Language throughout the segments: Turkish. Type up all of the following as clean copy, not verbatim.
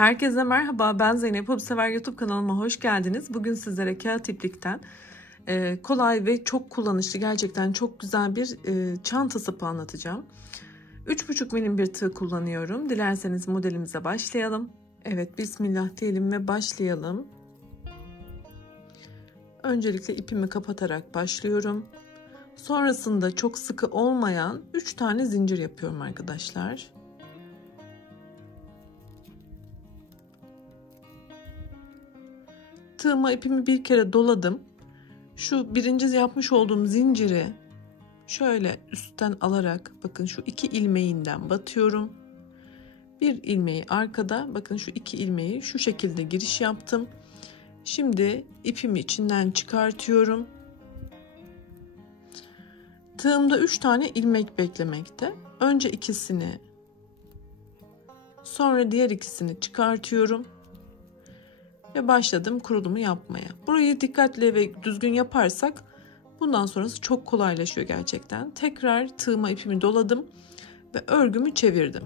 Herkese merhaba, ben Zeynep. Hobisever YouTube kanalıma hoş geldiniz. Bugün sizlere kağıt iplikten kolay ve çok kullanışlı, gerçekten çok güzel bir çanta sapı anlatacağım. 3,5 milim bir tığ kullanıyorum. Dilerseniz modelimize başlayalım. Evet, bismillah diyelim ve başlayalım. Öncelikle ipimi kapatarak başlıyorum. Sonrasında çok sıkı olmayan 3 tane zincir yapıyorum arkadaşlar. Tığıma ipimi bir kere doladım. Şu birinci yapmış olduğum zinciri şöyle üstten alarak, bakın şu 2 ilmeğinden batıyorum. Bir ilmeği arkada, bakın şu 2 ilmeği şu şekilde giriş yaptım. Şimdi ipimi içinden çıkartıyorum. Tığımda 3 tane ilmek beklemekte. Önce ikisini, sonra diğer ikisini çıkartıyorum. Ve başladım kurulumu yapmaya. Burayı dikkatli ve düzgün yaparsak bundan sonrası çok kolaylaşıyor gerçekten. Tekrar tığıma ipimi doladım ve örgümü çevirdim.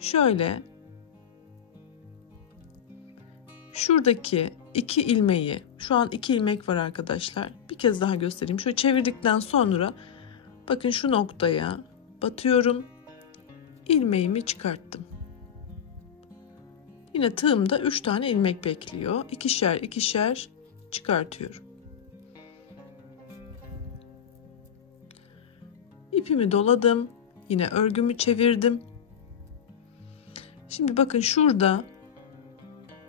Şöyle şuradaki 2 ilmeği, şu an 2 ilmek var arkadaşlar. Bir kez daha göstereyim. Şöyle çevirdikten sonra bakın şu noktaya batıyorum. İlmeğimi çıkarttım. Yine tığımda 3 tane ilmek bekliyor. İkişer ikişer çıkartıyorum. İpimi doladım. Yine örgümü çevirdim. Şimdi bakın şurada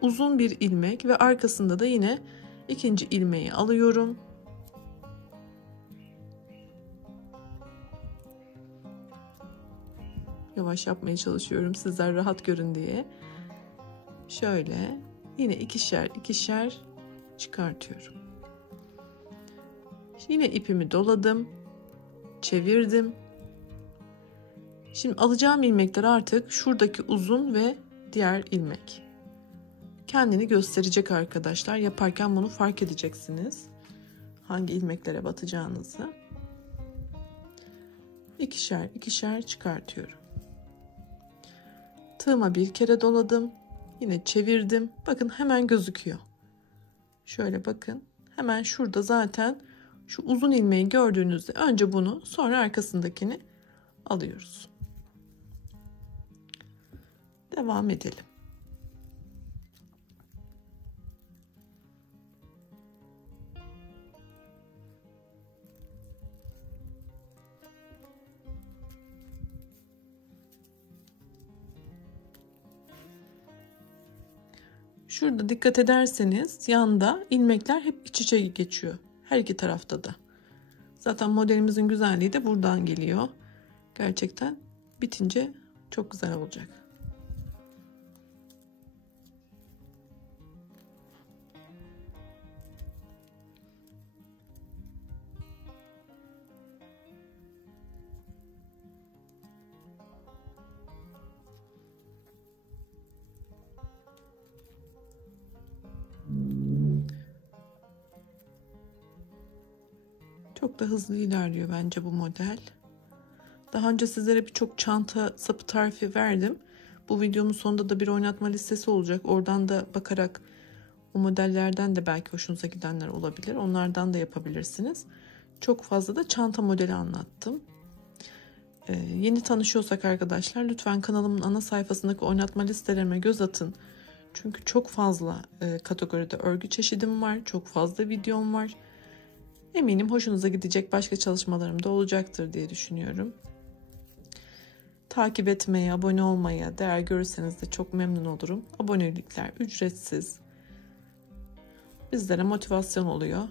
uzun bir ilmek ve arkasında da yine ikinci ilmeği alıyorum. Yavaş yapmaya çalışıyorum sizler rahat görün diye. Şöyle yine ikişer ikişer çıkartıyorum. Yine ipimi doladım, çevirdim. Şimdi alacağım ilmekler artık şuradaki uzun ve diğer ilmek. Kendini gösterecek arkadaşlar. Yaparken bunu fark edeceksiniz. Hangi ilmeklere batacağınızı. İkişer ikişer çıkartıyorum. Tığıma bir kere doladım. Yine çevirdim. Bakın hemen gözüküyor. Şöyle bakın. Hemen şurada zaten şu uzun ilmeği gördüğünüzde önce bunu, sonra arkasındakini alıyoruz. Devam edelim. Şurada dikkat ederseniz yanda ilmekler hep iç içe geçiyor. Her iki tarafta da. Zaten modelimizin güzelliği de buradan geliyor. Gerçekten bitince çok güzel olacak. Çok da hızlı ilerliyor bence bu model. Daha önce sizlere birçok çanta sapı tarifi verdim. Bu videomun sonunda da bir oynatma listesi olacak. Oradan da bakarak o modellerden de belki hoşunuza gidenler olabilir. Onlardan da yapabilirsiniz. Çok fazla da çanta modeli anlattım. Yeni tanışıyorsak arkadaşlar lütfen kanalımın ana sayfasındaki oynatma listelerime göz atın. Çünkü çok fazla kategoride örgü çeşidim var. Çok fazla videom var. Eminim hoşunuza gidecek başka çalışmalarım da olacaktır diye düşünüyorum. Takip etmeye, abone olmaya, değer görürseniz de çok memnun olurum. Abonelikler ücretsiz. Bizlere motivasyon oluyor.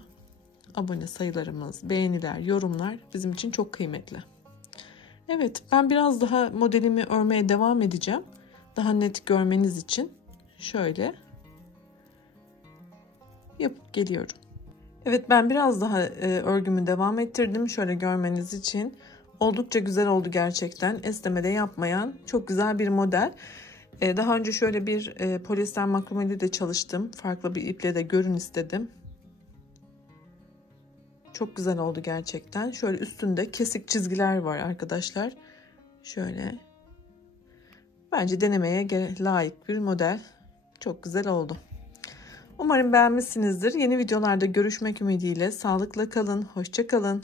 Abone sayılarımız, beğeniler, yorumlar bizim için çok kıymetli. Evet, ben biraz daha modelimi örmeye devam edeceğim. Daha net görmeniz için şöyle yapıp geliyorum. Evet, ben biraz daha örgümü devam ettirdim. Şöyle görmeniz için. Oldukça güzel oldu gerçekten. Esnemede yapmayan çok güzel bir model. Daha önce şöyle bir polyester makromeli de çalıştım. Farklı bir iple de görün istedim. Çok güzel oldu gerçekten. Şöyle üstünde kesik çizgiler var arkadaşlar. Şöyle. Bence denemeye layık bir model. Çok güzel oldu. Umarım beğenmişsinizdir. Yeni videolarda görüşmek ümidiyle. Sağlıkla kalın, hoşça kalın.